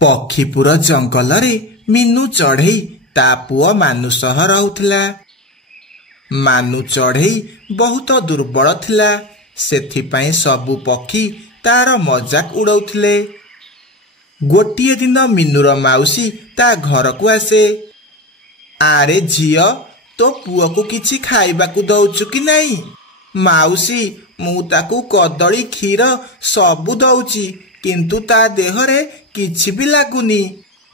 पक्षीपुर जंगल मीनू चढ़ई ता पुआ मानु सह रहुथिला। मानु चढ़ई बहुत दुर्बल थिला, सेथिपाई सबु पक्षी तार मजाक उड़ौथिले। गोटिए दिन मीनूर माउसी ता घर को आसे। आरे झियो, तो पुआ को किछि खाइबाकू दउचु कि नहीं? माउसी, मु ताकू कदली क्षीर सबु दउची, किंतु ता देहरे किछि भी लागुनी।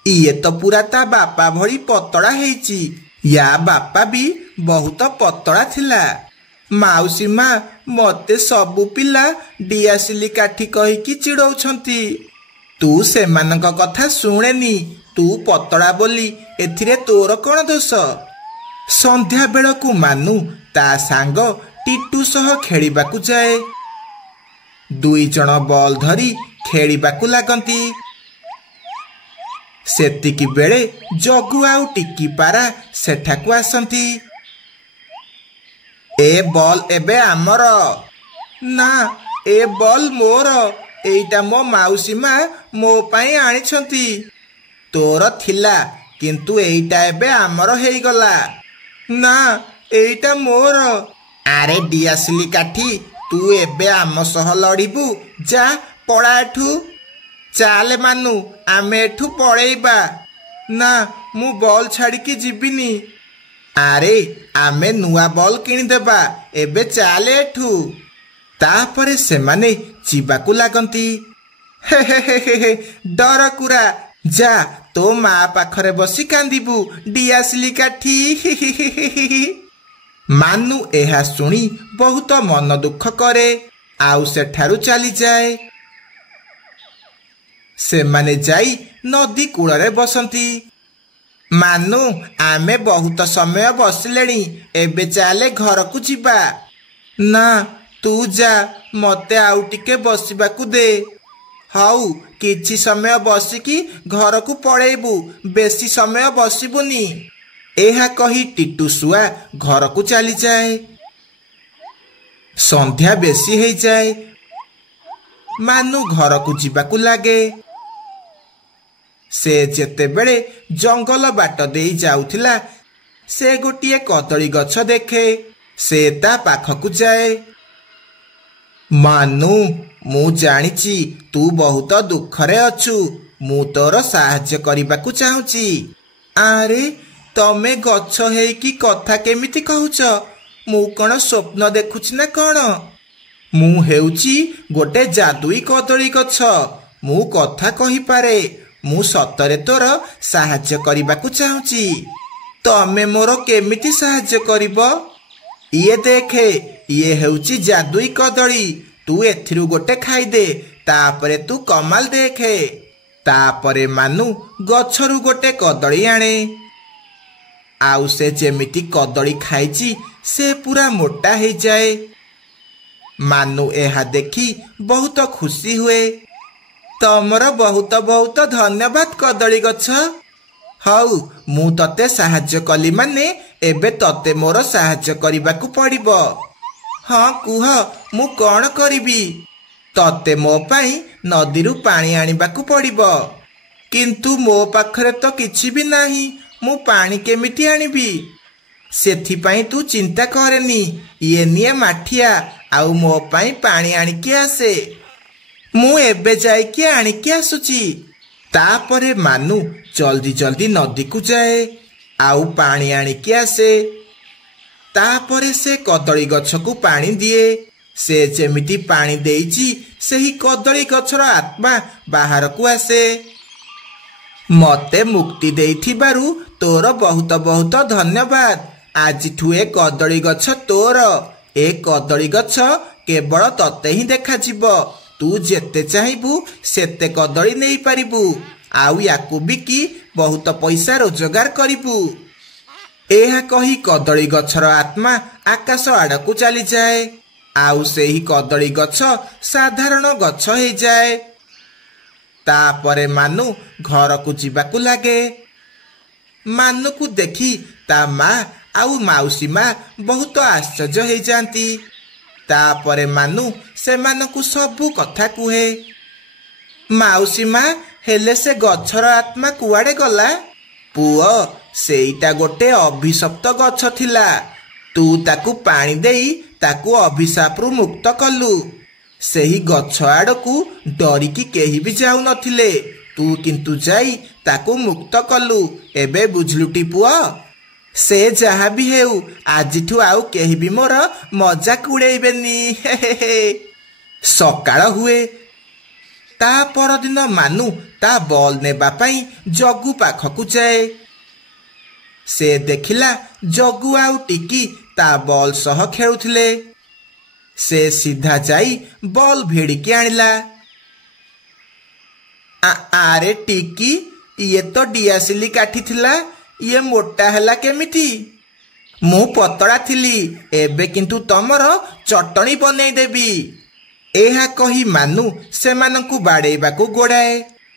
इए तो पूरा ता बापा भली पतला हेची। या बापा भी बहुत पतला थिला। माउसी माँ, मते सबु पिला डियासिली काठी कहिकी चिड़ौछंती। तू सेमानक कथा शुणेनी, तू पतला बोली एथिरे तोर कौन दोष? संध्या बेलकू मानु ता सांग टीटू सह खेलिबाकू जाए। दुई जण बॉल धरी खेलिबाकू लागंती। सेतिकी बेले जगु आउ टिकी पारा सेठाकू आसंती। ए बॉल एबे आमर। ना, ए बॉल मोर। एइटा मो माउसी माँ मो पाई आनिछंती। तोर थिला, किंतु एइटा एबे आमर हेइगला। ना, एइटा मोर। आरे डियासिली काठी, तू एबे आम सह लड़िबू? जा पड़ा एठू। चाले मानु, आमे एठू पळेइबा। ना, मु बॉल छाड़िकी जिबिनी। आरे आमे नुआ बॉल किनिदेबा, एबे चाले एठू। तापरे सेमाने चिबाकू लागंती। हे हे हे हे हे, डर कुरा। जा तो माँ पाखरे बसी कांदिबू, डियासिली काठी। हि हि हि हि हि। मानु एहा सुनी बहुत मन दुख करे, आउ सेठारु चली जाए। सेमाने जाई नदी कूलरे बसंती। मानु, आमे बहुत समय बसिलेनी, एबे चाले घर को जिबा। ना, तू जा, मते आउ टिके बसिबाकू दे। हाउ, किछि समय बसिकी घर को पळेइबू, बेसी समय बसिबुनी। एहा कही टिटू सुआ घर को चली जाए। संध्या बेसी हो जाए। मानु घर को जिबाकू लागे। से जेतेबेले जंगल बाट देई जाउथिला, से गोटिए कदली गछ देखे। से ता पाखकू जाए। मानु, मु जानिची तू बहुत दुखरे अछु। मु तोर साहाय्य करिबाकू चाहूची। आरे तमे गछ हेइकी कथा केमिति कहूच? मु कण स्वप्न देखुछि ना कण? मु हेउची गोटे जादुई कदली गछ। मु कथा कहि पारे। मु सतरे तोर साहाय्य करिबाकू चाहूची। तमे मोर केमिति साहाय्य करिबो? इए देखे, इए हेउची जादुई कदली। तू एथिरु गोटे खाइदे, तापरे तू कमाल देखे। तापरे मानु गछरु गोटे कदली आणे। आउ से जेमिति कदली खाइची, से पूरा मोटा हो जाए। मानु एहा देखी बहुत खुशी हुए। तमर बहुत बहुत धन्यवाद कदली गछ। हाउ, मु तते साहाय्य कली माने एबे तते मोर साहाय्य करिबाकू पड़िबो। हाँ कुह, मु कौन करिबी? तते मो पाई नदीरु पानी आनिबाकू पड़िबो। किंतु मो पाखरे तो किछि भी नाही, मु पानी केमिति आनिबी? सेथिपाई तू चिंता करेनी। ये निये माठिया, आउ मो पाई पानी आनिके आसे। मु एबे जाइके आनिके आसुची। तापरे मानु जल्दी जल्दी नदी को जाए, आउ पानी आनिके आसे। तापरे से कदली गछ को पानी दिए। से जेमिति पानी देइची, सेही कदली गछर आत्मा बाहर को आसे। मते मुक्ति देइथिबारु तोर बहुत बहुत धन्यवाद। आजिठु ए कदली गछ तोर। ए कदली गछ केवल तते ही देखा जिवो। तू जेते चाहिबू सेते कदली नहीं पारिबू, आउ याकू बिकी बहुत पैसा रोजगार करिबू। एहा कही कदली गछर आत्मा आकाश आड़कू चली जाए। आउ सेही कदली गछ साधारण गछ हो जाए। तापरे मानु घर को जिबाकू लागे। मानु को देखी ता माँ आउ माउसी माँ बहुत आश्चर्य हो जाती। तापरे मानु सेमानकू सबु कथा कुहे। ମାଉସୀ ମା, ହେଲେ ସେ ଗଛର ଆତ୍ମା କୁଆଡ଼େ ଗଲା? ପୁଅ, ସେଇଟା ଗୋଟେ ଅଭିଶପ୍ତ ଗଛ ଥିଲା। ତୁ ତାକୁ ପାଣି ଦେଇ ତାକୁ ଅଭିଶାପରୁ ମୁକ୍ତ କଲୁ। ସେହି ଗଛ ଆଡ଼କୁ ଡରିକି କେହି ବି ଯାଉନଥିଲେ। ତୁ କିନ୍ତୁ ଯାଇ ତାକୁ ମୁକ୍ତ କଲୁ। ଏବେ ବୁଝିଲୁଟି ପୁଅ? ସେ ଯାହା ବି ହେଉ, ଆଜିଠୁ ଆଉ କେହି ବି ମୋର ମଜାକ ଉଡ଼େଇବେନି। ସକାଳ ହୁଏ। ତା ପରଦିନ ମାନୁ ତା ବଲ୍ ନେବା ପାଇଁ ଜଗୁ ପାଖକୁ ଯାଏ। ସେ ଦେଖିଲା ଜଗୁ ଆଉ ଟିକି ତା ବଲ୍ ସହ ଖେଳୁଥିଲେ। ସେ ସିଧା ଯାଇ ବଲ୍ ଭିଡ଼ିକି ଆଣିଲା। ଆରେ ଟିକି, ଇଏ ତ ଡିଆସିଲି କାଠି ଥିଲା। ଇଏ ମୋଟା ହେଲା କେମିତି? ମୁଁ ପତଳା ଥିଲି, ଏବେ କିନ୍ତୁ ତମର ଚଟଣି ବନେଇଦେବି। ଏହା କହି ମାନୁ ସେମାନଙ୍କୁ ବାଡ଼େଇବାକୁ ଗୋଡ଼ାଏ।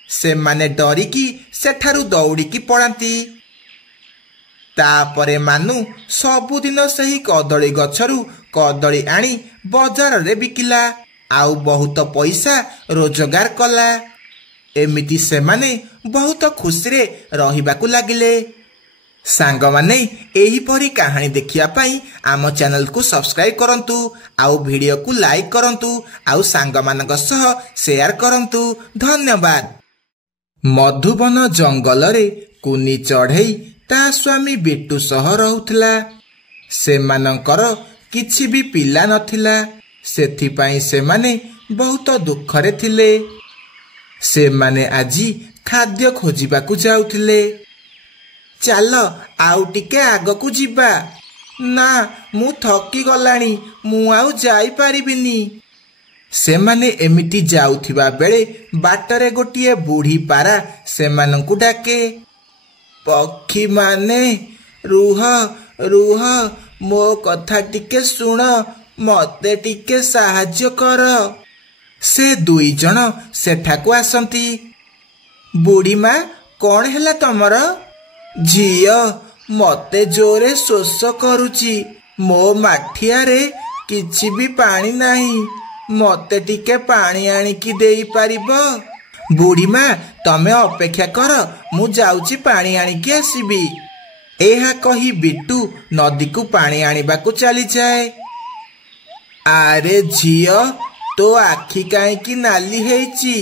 ସେମାନେ ଡରିକି ସେଠାରୁ ଦୌଡ଼ିକି ପଳାନ୍ତି। ତାପରେ ମାନୁ ସବୁଦିନ ସେହି କଦଳୀ ଗଛରୁ କଦଳୀ ଆଣି ବଜାରରେ ବିକିଲା, ଆଉ ବହୁତ ପଇସା ରୋଜଗାର କଲା। ଏମିତି ସେମାନେ ବହୁତ ଖୁସିରେ ରହିବାକୁ ଲାଗିଲେ। ସାଙ୍ଗମାନେ, ଏହିପରି କାହାଣୀ ଦେଖିବା ପାଇଁ ଆମ ଚ୍ୟାନେଲକୁ ସବସ୍କ୍ରାଇବ୍ କରନ୍ତୁ, ଆଉ ଭିଡ଼ିଓକୁ ଲାଇକ୍ କରନ୍ତୁ, ଆଉ ସାଙ୍ଗମାନଙ୍କ ସହ ସେୟାର କରନ୍ତୁ। ଧନ୍ୟବାଦ। ମଧୁବନ ଜଙ୍ଗଲରେ କୁନି ଚଢ଼େଇ ତା ସ୍ୱାମୀ ବିଟୁ ସହ ରହୁଥିଲା। ସେମାନଙ୍କର କିଛି ବି ପିଲା ନଥିଲା। ସେଥିପାଇଁ ସେମାନେ ବହୁତ ଦୁଃଖରେ ଥିଲେ। ସେମାନେ ଆଜି ଖାଦ୍ୟ ଖୋଜିବାକୁ ଯାଉଥିଲେ। ଚାଲ ଆଉ ଟିକେ ଆଗକୁ ଯିବା। ନା, ମୁଁ ଥକି ଗଲାଣି, ମୁଁ ଆଉ ଯାଇପାରିବିନି। ସେମାନେ ଏମିତି ଯାଉଥିବା ବେଳେ ବାଟରେ ଗୋଟିଏ ବୁଢ଼ୀ ପାରା ସେମାନଙ୍କୁ ଡାକେ। ପକ୍ଷୀମାନେ, ରୁହ ରୁହ, ମୋ କଥା ଟିକେ ଶୁଣ, ମତେ ଟିକେ ସାହାଯ୍ୟ କର। ସେ ଦୁଇ ଜଣ ସେଠାକୁ ଆସନ୍ତି। ବୁଢ଼ୀମା, କ'ଣ ହେଲା ତମର? ଝିଅ, ମତେ ଜୋରେ ଶୋଷ କରୁଛି। ମୋ ମାଠିଆରେ କିଛି ବି ପାଣି ନାହିଁ। ମତେ ଟିକେ ପାଣି ଆଣିକି ଦେଇପାରିବ? ବୁଢ଼ୀମା, ତମେ ଅପେକ୍ଷା କର, ମୁଁ ଯାଉଛି ପାଣି ଆଣିକି ଆସିବି। ଏହା କହି ବିଟୁ ନଦୀକୁ ପାଣି ଆଣିବାକୁ ଚାଲିଯାଏ। ଆରେ ଝିଅ, ତୋ ଆଖି କାହିଁକି ନାଲି ହେଇଛି?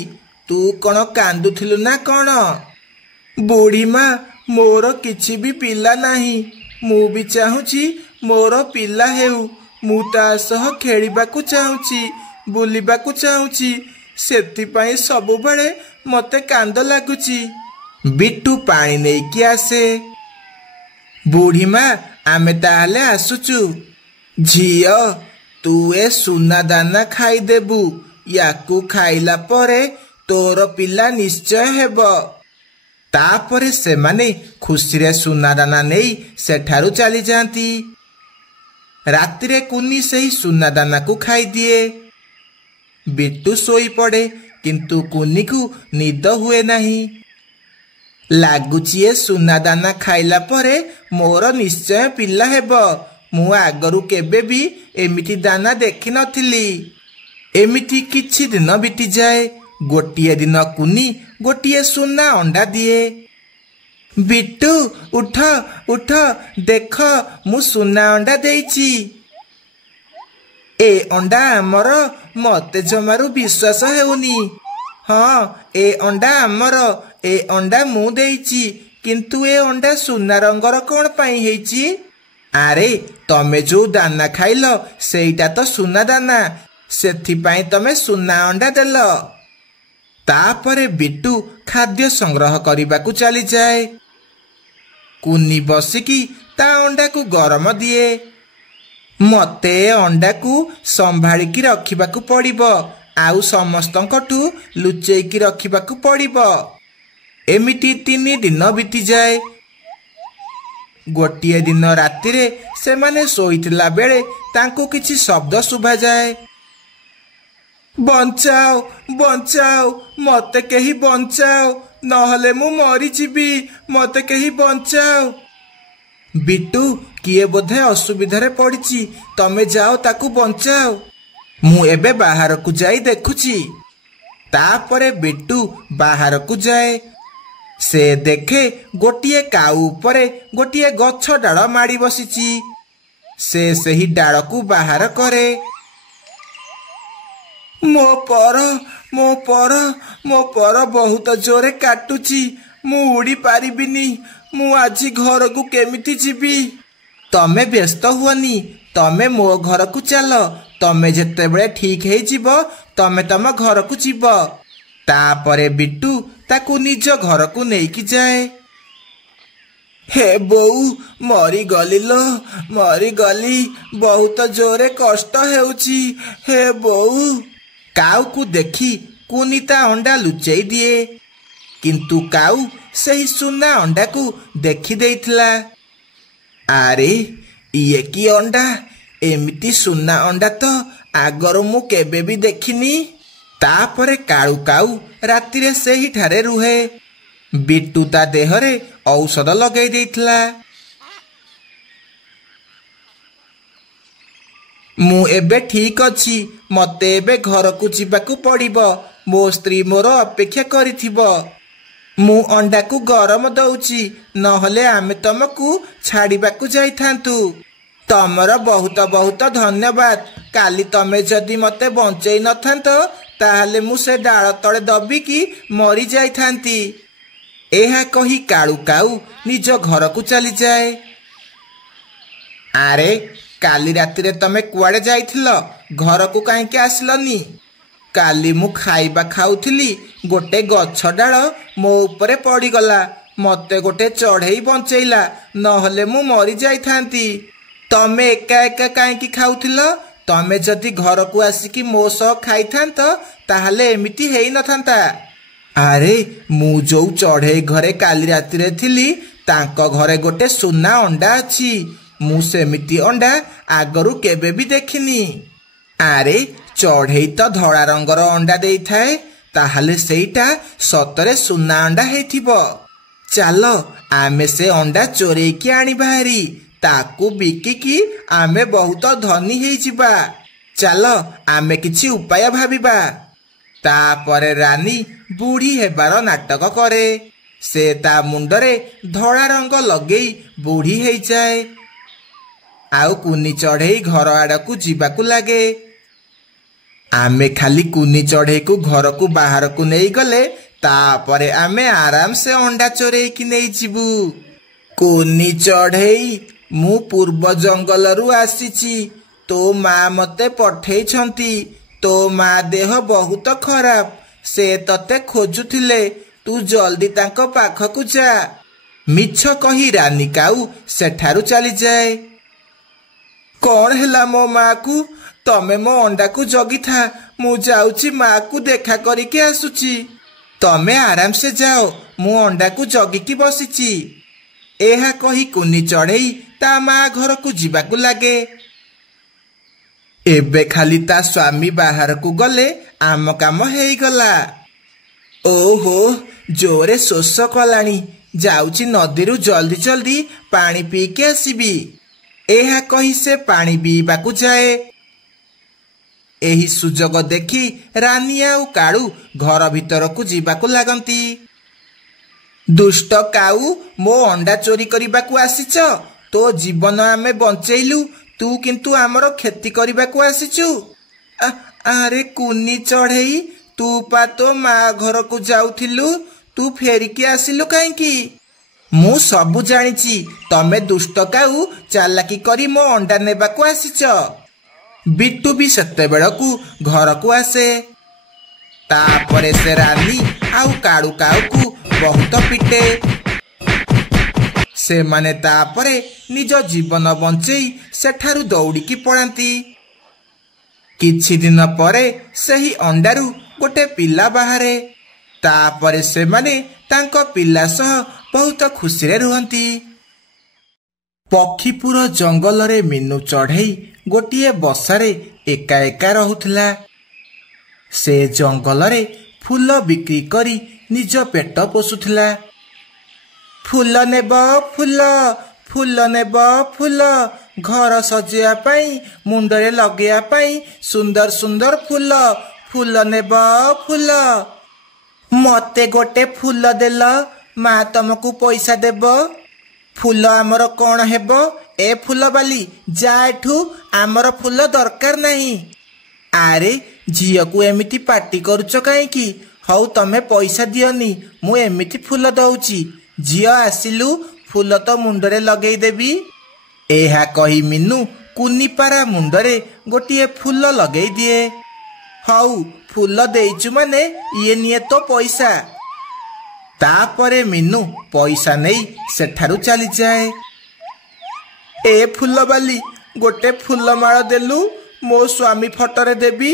ତୁ କ'ଣ କାନ୍ଦୁଥିଲୁ ନା କ'ଣ? ବୁଢ଼ୀମା, ମୋର କିଛି ବି ପିଲା ନାହିଁ। ମୁଁ ବି ଚାହୁଁଛି ମୋର ପିଲା ହେଉ। ମୁଁ ତା ସହ ଖେଳିବାକୁ ଚାହୁଁଛି, ବୁଲିବାକୁ ଚାହୁଁଛି। ସେଥିପାଇଁ ସବୁବେଳେ ମତେ କାନ୍ଦ ଲାଗୁଛି। ବିଟୁ ପାଣି ନେଇକି ଆସେ। ବୁଢ଼ୀମା, ଆମେ ତାହେଲେ ଆସୁଛୁ। ଝିଅ, ତୁ ଏ ସୁନା ଦାନା ଖାଇଦେବୁ। ୟାକୁ ଖାଇଲା ପରେ ତୋର ପିଲା ନିଶ୍ଚୟ ହେବ। ତାପରେ ସେମାନେ ଖୁସିରେ ସୁନା ଦାନା ନେଇ ସେଠାରୁ ଚାଲିଯାଆନ୍ତି। ରାତିରେ କୁନି ସେହି ସୁନା ଦାନାକୁ ଖାଇଦିଏ। ବିଟୁ ଶୋଇପଡ଼େ, କିନ୍ତୁ କୁନିକୁ ନିଦ ହୁଏ ନାହିଁ। ଲାଗୁଛି ଏ ସୁନା ଦାନା ଖାଇଲା ପରେ ମୋର ନିଶ୍ଚୟ ପିଲା ହେବ। ମୁଁ ଆଗରୁ କେବେ ବି ଏମିତି ଦାନା ଦେଖିନଥିଲି। ଏମିତି କିଛି ଦିନ ବିତିଯାଏ। ଗୋଟିଏ ଦିନ କୁନି ଗୋଟିଏ ସୁନା ଅଣ୍ଡା ଦିଏ। ବିଟୁ, ଉଠ ଉଠ, ଦେଖ, ମୁଁ ସୁନା ଅଣ୍ଡା ଦେଇଛି। ଏ ଅଣ୍ଡା ଆମର। ମତେ ଜମାରୁ ବିଶ୍ୱାସ ହେଉନି। ହଁ, ଏ ଅଣ୍ଡା ଆମର। ଏ ଅଣ୍ଡା ମୁଁ ଦେଇଛି। କିନ୍ତୁ ଏ ଅଣ୍ଡା ସୁନା ରଙ୍ଗର କ'ଣ ପାଇଁ ହେଇଛି? ଆରେ, ତମେ ଯୋଉ ଦାନା ଖାଇଲ ସେଇଟା ତ ସୁନା ଦାନା। ସେଥିପାଇଁ ତମେ ସୁନା ଅଣ୍ଡା ଦେଲ। ତାପରେ ବିଟୁ ଖାଦ୍ୟ ସଂଗ୍ରହ କରିବାକୁ ଚାଲିଯାଏ। କୁନି ବସିକି ତା ଅଣ୍ଡାକୁ ଗରମ ଦିଏ। ମତେ ଏ ଅଣ୍ଡାକୁ ସମ୍ଭାଳିକି ରଖିବାକୁ ପଡ଼ିବ, ଆଉ ସମସ୍ତଙ୍କଠୁ ଲୁଚେଇକି ରଖିବାକୁ ପଡ଼ିବ। ଏମିତି 3 ଦିନ ବିତିଯାଏ। ଗୋଟିଏ ଦିନ ରାତିରେ ସେମାନେ ଶୋଇଥିଲା ବେଳେ ତାଙ୍କୁ କିଛି ଶବ୍ଦ ଶୁଭାଯାଏ। ବଞ୍ଚାଅ, ବଞ୍ଚାଅ, ମତେ କେହି ବଞ୍ଚାଅ, ନହେଲେ ମୁଁ ମରିଯିବି। ମତେ କେହି ବଞ୍ଚାଅ। ବିଟୁ, କିଏ ବୋଧେ ଅସୁବିଧାରେ ପଡ଼ିଛି। ତମେ ଯାଅ ତାକୁ ବଞ୍ଚାଅ। ମୁଁ ଏବେ ବାହାରକୁ ଯାଇ ଦେଖୁଛି। तापरे बिट्टू बाहर को जाए। से देखे गोटिए काऊ उपरे गोटिए गछ डाल माड़ी बसिची। से सही डाल को बाहर करे। मो पर बहुत जोरे काटुची। मु उड़ी पारिबिनी। मु आजी घर को केमिति जीवी। तमे व्यस्त हुअनी। तमे मो घर को चल। तमे जेतेबेले ठीक है जीव तमे तम घर को जीव। तापरे बिट्टू ताकू निज घर को नेकी जाए। हे बोऊ मरी गली लो मरी गली। बहुत जोरे कष्ट हेउची। हे बोऊ। काऊ को देखी कुनी ता अंडा लुचेई दिए। किंतु काऊ सही सुना अंडा को देखी देइथिला। आरे ये की अंडा एमिति सुना अंडा तो आगरो मु केबे भी देखिनी। तापरे काळू काऊ रातिरे सेही ठारे रुहे। बिट्टू ता देहरे औषध लगेई देइथिला। मु एबे ठीक अछि। मते एबे घर को जीवाकू पड़िबो। मो स्त्री मोर अपेक्षा करिथिबो। मु अंडा को गरम दउची नहले आमे तमकू छाड़ीबाकू जाइथांतु। तमर बहुत बहुत धन्यवाद। काली तमे जदि मते बंचेई नथांत ताहले मु से डाल तळे दबी की मरी जाइथांती। एहा कही काळू काऊ निज घर को चली जाए। आरे काली रातिरे तमे कुआडे जाइथिलो? घर को काहेकि आसिलनी? काली मु खाइबा खाउथिली गोटे गछ डाल मो उपरे पड़ीगला। मते गोटे चढ़ई बंचेइला नहले मु मरी जाइथांती। तमे एका एका काहेकि खाउथिलो? तमे जदि घर को आसिकी मो सह खाइथांत ताहले एमिति हेई नथांता। आरे मु जो चढ़ई घरे काली रातिरे थिली तांको घरे गोटे सुना अंडा अछि। मु सेमिति अंडा आगरू केबे भी देखिनी। आरे चढ़ई तो धड़ा रंगर अंडा देई थाए ताहले सेईटा सतरे सुना अंडा हेथिबो। चालो आमे से अंडा चोरेई की आनी बाहरी। ताकू बिकिकी आमे बहुत धनी हेई जिबा। चालो आमे किछि उपाय भाबिबा। तापरे रानी बुढ़ी हेबार नाटक करे। से ता मुंडरे धड़ा रंग लगेई बुढ़ी हेई जाए। आउ कुनी चढ़ई घर आड़कू जीवाकू लागे। आमे खाली कुनी चढ़ई को घर को बाहर को नहीं गले तापरे आमे आराम से अंडा चोरेई की नहीं जीवु। कुनी चढ़ई मु पूर्व जंगल रु आसीची। तो माँ मते पठेई छंती। तो माँ देह बहुत खराब। से तते खोजुथिले। तू जल्दी तांको पाखकू जा। मिछ कही रानी काऊ सेठारु चली जाए। कौन हैला मो माँ को? तमे मो अंडा को जगी था। मु जाउची माँ को देखा करिके आसुची। तमे आराम से जाओ। मु अंडा को जगी की बसीची। एहा कही कुनी चढ़ई ता माँ घर को जीवाकू लागे। एबे खाली ता स्वामी बाहर को गले आम काम हेई गला। ओहो जोरे शोष कलानी। जाउची नदीरु जल्दी जल्दी पानी पी के आसीबी। एहा कही से पानी पीबाकू जाए। एही सुजोग देखी रानी आउ काळू घर भीतर को जीवाकू लागंती। दुष्ट काऊ मो अंडा चोरी करिबाकू आसीच। तो जीवन आमे बंचेइलु। तू किंतु आमर खेती करिबाकू आसीचु। आरे कुनी चढ़ई तू पा तो माँ घर को जाउथिलु। तू फेरिकी आसिलु काहेकि? मु सबु जानिची। तमे दुष्ट काऊ चालाकी करी मो अंडा नेबाकू आसीच। बिट्टू भी सेते बेलकू घर को आसे। तापरे से रानी आउ काळू काऊ को बहुत पिटे। से माने तापरे निज जीवन बंचेई सेठारु दौड़िकी पड़ांती। किछि दिन परे सही अंडारू गोटे पिला बाहरे। तापरे से माने तांको पिला सह बहुत खुशी रे रुहंती। पक्षीपुर जंगल रे मीनू चढ़ई गोटिए बसारे एका एका रहुथला। से जंगल रे फूल बिक्री करी निज पेट पोषुथला। फूल नेब फूल फूल नेब फूल घर सजेया पाई मुंडरे लगेया पाई सुंदर सुंदर फूल फूल नेब फूल मते गोटे फूल देल माँ तुमको पैसा देब फूल आमर कौन हेब ए फूल बाली जा एठू आमर फूल दरकार नहीं। आरे झील को एमिति पार्टी करुच कहीं हौ तमे पैसा दियनी मु एमिति फूल दउची झील आसिलु फूल तो मुंडरे लगेई देबी। एहा कही मीनू कुनीपारा मुंडरे गोटिए फूल लगेई दिए। हौ फूल देइचु माने ये निये तो पैसा। तापरे मीनू पैसा नहीं सेठारु चली जाए। ए फूल बाली गोटे फूल माଳ देलु मो स्वामी फटरे देबी।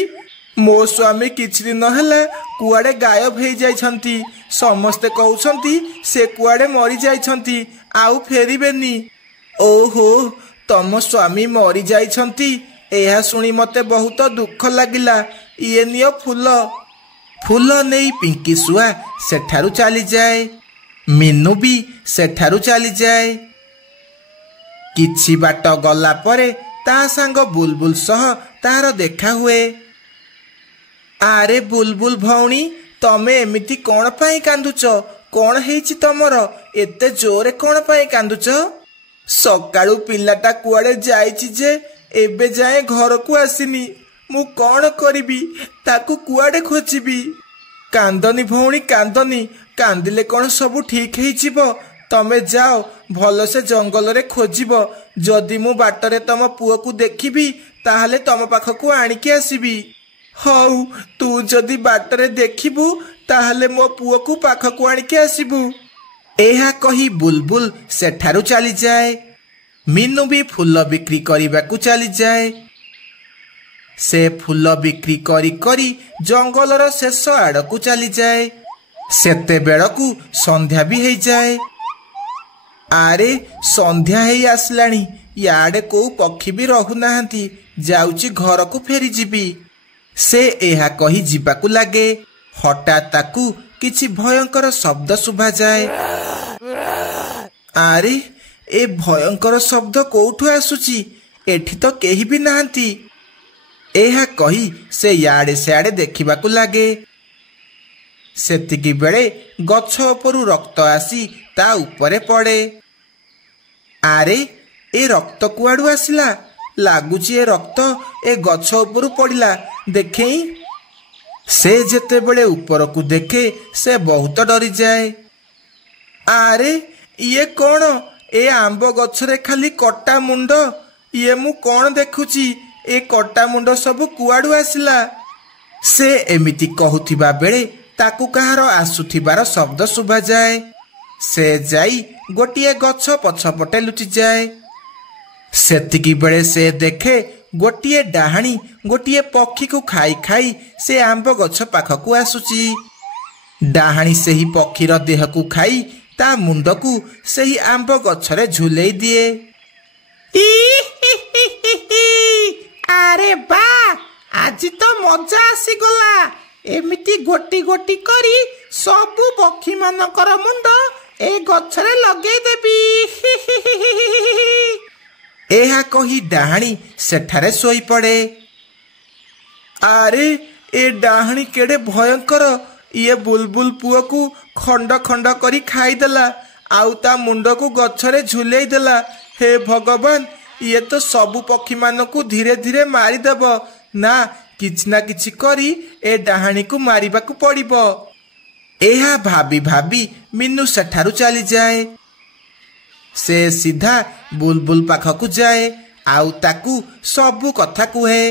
मो स्वामी किछि दिन हला कुआडे गायब हो जाइछंती समस्ते कहउछंती से कुआडे मरी जाइछंती आउ फेरिबेनी। ओहो तम स्वामी मरी जाइछंती एहा सुनी मते बहुत दुख लागिला। ये नियो फूल फूल नहीं पिंकी सुआ सेठारु चली जाए। मीनू भी सेठारु चली जाए। किछि बाट गला परे ता सांग बुलबुल सह तार देखा हुए। आरे बुलबुल भौणी तमे एमिति कौन पाई कांदुच कौन हेछि तमर एते जोरे कौन पाई कांदुच? सकाळु पिलाटा कुआडे जाइछि जे एबे जाए घर को आसिनी मु कौन करिबी ताकू कुआडे खोजिबी? कांदनी भौणी कांदनी कांदिले कौन सब ठीक हेइजिबो। तमे जाओ भल से जंगल रे खोजिबो जदि मु बाटरे तम पुओ को देखिबी ताहले तम पाखकू आनिके आसीबी। हौ तू जदि बाटरे देखिबू ताहले मो पुओ को पाखकू आनिके आसीबू। एहा कही बुलबुल सेठारु चली जाए। मीनू भी फूल बिक्री करबाकू चली जाए। से फूल बिक्री करी करी जंगलर शेष आड़कू चली जाए। सेते बेलकू संध्या भी हो जाए। आरे संध्या ही आसलानी याडे को पक्षी भी रहु नाहंती जाउची घर को फेरी जीबी। से एहा कही जीवाकू लागे। हठात ताकू किछि भयंकर शब्द शुभा जाए। आरे ए भयंकर शब्द कोठू आसुची एठी तो केही भी नाहंती। एहा कही से याडे सियाडे देखिबाकू लागे। सेतिकी बेले गछ उपरु रक्त आसी ता उपरे पड़े। आरे ए रक्त कुआडू आसिला लागुची ए रक्त ए गछ उपरु पड़िला देखेई। से जेते बेले ऊपर को देखे से बहुत डरी जाए। आरे ये कौन ए आंब गछरे खाली कटा मुंड ये मु कौन देखुची ए कटा मुंड सब कुआडू आसिला। से एमिति कहूथिबा बेले ताकू कहार आसुथिबार शब्द शुभा जाए। से जाई गोटिए गछ पछपटे लुचि जाए। सेतिकी बेले से देखे गोटिए डाहाणी गोटिए पक्षी को खाई खाई से आंब गछ पाखकू आसुची। डाहाणी सेही पक्षीर देह को खाई ता मुंड को सेही आंब गछरे झुलेई दिए। आरे बा आज तो मजा आसीगला एमिति गोटी गोटी करी सबु पक्षी मानकर मुंड ए गछरे लगेई देबी। एहा कही डाहाणी सेठारे सोई पड़े। आरे ए डाहाणी केड़े भयंकर ये बुलबुल पुओ को खंड खंड करी खाईदेला आउ ता मुंड को गछरे झुलेई देला। हे भगवान ये तो सबु पक्षी मानकू धीरे धीरे मारिदेब ना किछि ना किछि करी ए डाहाणी को मारिबाकू पड़िबो। एहा भाबी भाबी मीनू सेठारु चली जाए। से सीधा बुलबुल पाखकू जाए आउ ताकू सबु कथा कुहे।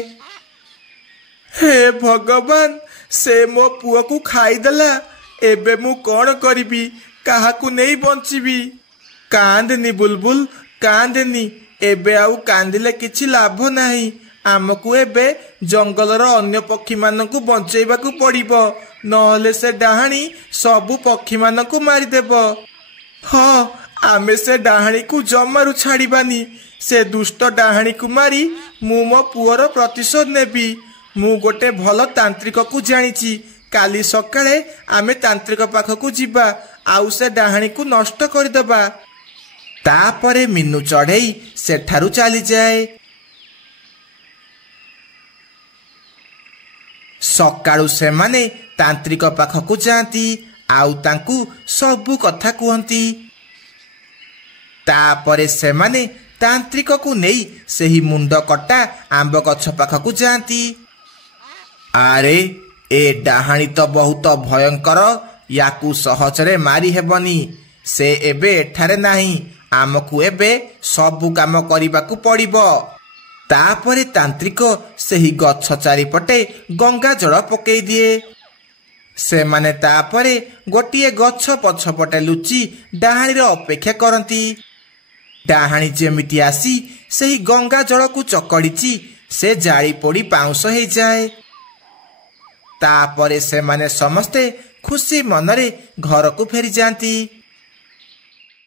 हे भगवान से मो पुओ को खाईदेला एबे मु कौन करिबी काहाकू नहीं बंचिबी। कांदनी बुलबुल कांदनी एबे आउ कांदिले किछि लाभ नाही। आमको एबे जंगलर अन्य पक्षी मानकू बंचेबाकू पड़िबो नहले से डाहाणी सबु पक्षी मानकू मारिदेब। हाँ आमे से डाहाणी को जमारू छाड़बानी। से दुष्ट डाहाणी को मारी मु मो पुअर प्रतिशोध नेबी। मु गोटे भल तांत्रिक को जानिची काली सकाळे आमे तांत्रिक पाखकू जिबा आउ से डाहाणी को नष्ट करदेबा। तापरे मीनू चढ़ई सेठारु चली जाए। ସକାଳୁ ସେମାନେ ତାନ୍ତ୍ରିକ ପାଖକୁ ଯାଆନ୍ତି ଆଉ ତାଙ୍କୁ ସବୁ କଥା କୁହନ୍ତି। ତାପରେ ସେମାନେ ତାନ୍ତ୍ରିକକୁ ନେଇ ସେହି ମୁଣ୍ଡ କଟା ଆମ୍ବ ଗଛ ପାଖକୁ ଯାଆନ୍ତି। ଆରେ ଏ ଡାହାଣୀ ତ ବହୁତ ଭୟଙ୍କର, ୟାକୁ ସହଜରେ ମାରି ହେବନି। ସେ ଏବେ ଏଠାରେ ନାହିଁ, ଆମକୁ ଏବେ ସବୁ କାମ କରିବାକୁ ପଡ଼ିବ। ତାପରେ ତାନ୍ତ୍ରିକ ସେହି ଗଛ ଚାରିପଟେ ଗଙ୍ଗା ଜଳ ପକେଇ ଦିଏ। ସେମାନେ ତାପରେ ଗୋଟିଏ ଗଛ ପଛପଟେ ଲୁଚି ଡାହାଣୀର ଅପେକ୍ଷା କରନ୍ତି। ଡାହାଣୀ ଯେମିତି ଆସି ସେହି ଗଙ୍ଗା ଜଳକୁ ଚକଡ଼ିଛି, ସେ ଜାଳି ପୋଡ଼ି ପାଉଁଶ ହେଇଯାଏ। ତାପରେ ସେମାନେ ସମସ୍ତେ ଖୁସି ମନରେ ଘରକୁ ଫେରିଯାଆନ୍ତି।